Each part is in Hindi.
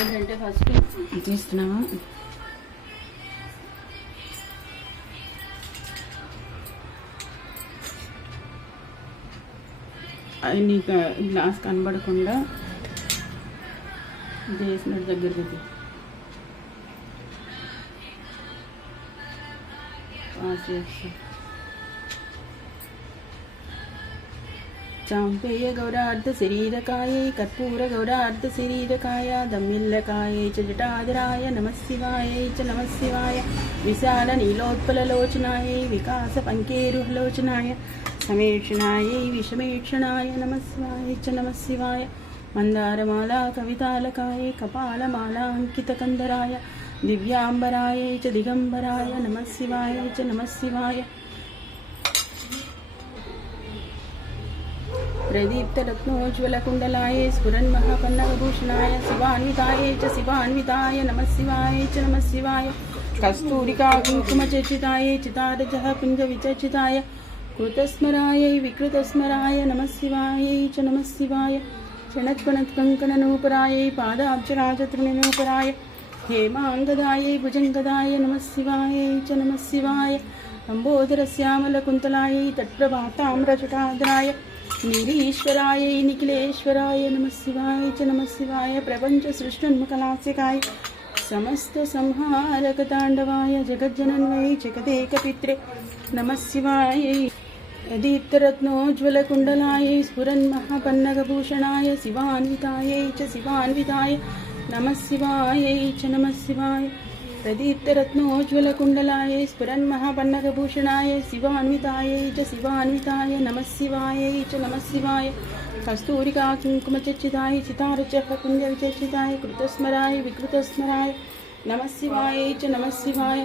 ఏంటంటే ఫస్ట్ తీస్తున్నాము. అది నీకు గ్లాస్ కనబడకుండా చేసినట్టు దగ్గరికి పాస్ చేస్తా. चांपेय गौरार्ध शरीरकाय कर्पूर गौरार्ध शरीरकाय दम्मिल्लकाय च जटाधराय नमः शिवाय च नमः शिवाय विशाल नीलोत्पललोचनाय विकास पंकेरुहलोचनाय समेक्षणाय विषमेक्षणाय नमः शिवाय च नमः शिवाय मंदारमाला कवितालकाय कपालमाला अंकितकंदराय दिव्यांबराय च दिगंबराय नमः शिवाय च नमः शिवाय प्रदीप्तरत्नोज्ज्वलकुण्डलाय स्फुरन्महापन्नगभूषणाय शिवान्विताय च शिवान्विताय नमः शिवाय च नमः शिवाय कस्तूरिका कुङ्कुमचर्चिताय चितारजः कुञ्जविचर्चिताय कृतस्मराय विकृतस्मराय नमः शिवाय च नमः शिवाय चणत्पणत्कङ्कणनूपराय पादाब्जराजतृणनूपराय हेमाङ्गदाय भुजङ्गदाय नमः शिवाय च नमः शिवाय लम्बोदरश्यामलकुन्तलाय तत्प्रभाताम्रजटाधराय निरीश्वराय निखिलेश्वराय नमः शिवाय च नमः शिवाय प्रपंच सृष्टुन्मुखलास्यकाय समस्त संहारक तांडवाय जगज्जनन्वये जगदेकपित्रे नमः शिवाय दीप्तरत्नोज्ज्वलकुण्डलाय स्फुरन्महापन्नगभूषणाय शिवान्विताय च शिवान्विताय नमः शिवाय च नमः शिवाय प्रदीप्तरत्नोज्ज्वलकुण्डलाय स्फुरन्महापन्नगभूषणाय शिवान्विताय च शिवान्विताय नमः शिवाय च नमः शिवाय कस्तूरिका कुङ्कुमचर्चिताय चितारजः कुञ्जविचर्चिताय कृतस्मराय विकृतस्मराय नमः शिवाय च नमः शिवाय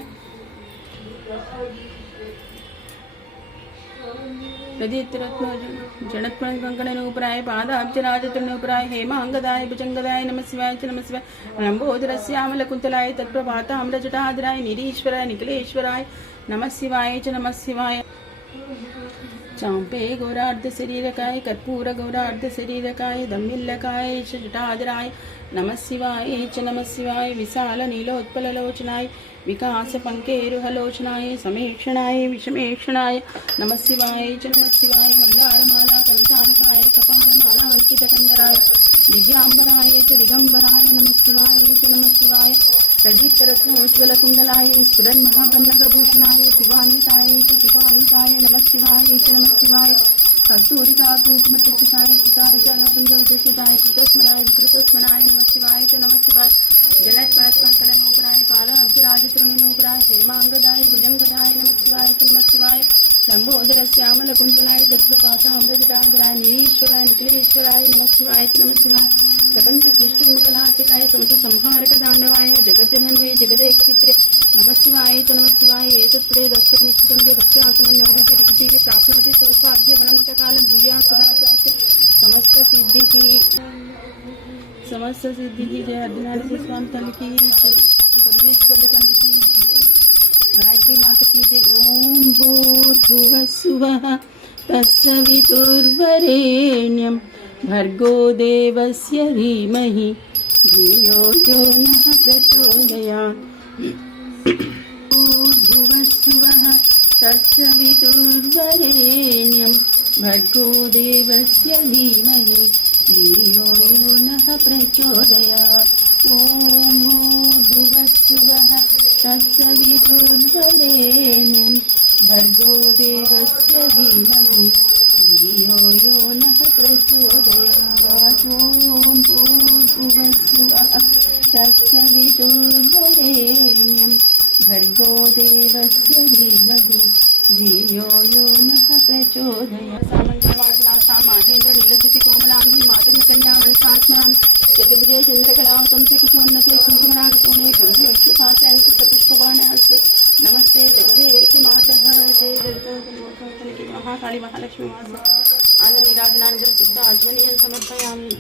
प्रदीप्तरत्नो जणत्पणकङ्कणनूपराय पादाब्जराजतृणनूपराय हेमाङ्गदाय भुजङ्गदाय नमः शिवाय च नमः शिवाय लम्बोदरश्यामलकुन्तलाय तत्प्रभाताम्रजटाधराय निरीश्वराय निखिलेश्वराय नमः शिवाय च नमः शिवाय चांपे गौरार्ध शरीरकाय कर्पूर गौरार्ध शरीरकाय दम्मिल्लकाय च जटाधराय नमः शिवाय च नमः शिवाय विशाल नीलोत्पललोचनाय विकास पंकेरुहलोचनाय समेक्षणाय विषमेक्षणाय नमः शिवाय च नमः शिवाय मंदारमाला कवितालकाय कपालमाला अंकितकंदराय दिव्यांबराय च दिगंबराय नमः शिवाय च नमः शिवाय प्रदीप्तरत्नोज्ज्वलकुण्डलाय स्फुरन्महापन्नगभूषणाय शिवान्विताय च शिवान्विताय नमः शिवाय च नमः शिवाय कस्तूरिका कुङ्कुमचर्चिताय चितारजः कुञ्जविचर्चिताय कृतस्मराय विकृतस्मराय नमः शिवाय च नमः शिवाय जलत्पणत्कङ्कणनूपराय पादाब्जराजतृणनूपराय हेमाङ्गदाय भुजङ्गदाय नमः शिवाय च नमः शिवाय लम्बोदरश्यामलकुन्तलाय तत्प्रभाताम्रजटाधराय निरीश्वराय निखिलेश्वराय नमः शिवाय च नमः शिवाय प्रपंच सृष्टुन्मुखलास्यकाय समस्त संहारक तांडवाय जगज्जनन्वये जगदेकपित्रे नमः शिवाय च नमः शिवाय एतत्प्रेदस्तकमिष्टं यो भक्त्यासमन्योभिजिरिजीवे प्राप्नोति सौभाग्यमनन्तकालं भूयात् सदा चास्य समस्त सिद्धि जय अर्धनारी स्वामी तल की जय परमेश्वर तंत्र की जय गायत्री माता की जय ओम भूर्भुवः स्वः तत्सवितुर्वरेण्यं भर्गो देवस्य धीमहि धियो यो नः प्रचोदयात् भूर्भुवः स्वः तत्सवितुर्वरेण्यं भर्गो देवस्य धीमहि धियो यो नः प्रचोदयात् ॐ भूर्भुवः स्वः तत्सवितुर्वरेण्यं भर्गो देवस्य धीमहि धियो यो नः प्रचोदयात् ॐ भूर्भुवः स्वः तत्सवितुर्वरेण्यं भर्गो देवस्य धीमहि धियो यो नः प्रचोदयात् महेन्द्र नीलज्योति कोमलांगी मातृकन्या वंशास्मरामि चतुर्भुजे चंद्रकलावतं से कुशोन्नते कुंकुमराग सोने पुष्पबाणहस्ते नमस्ते जगदेक मातः जय ललिता महाकाली महालक्ष्मी माता आनंद नीराजनानंद सिद्ध आजमनीयं समर्पयामि।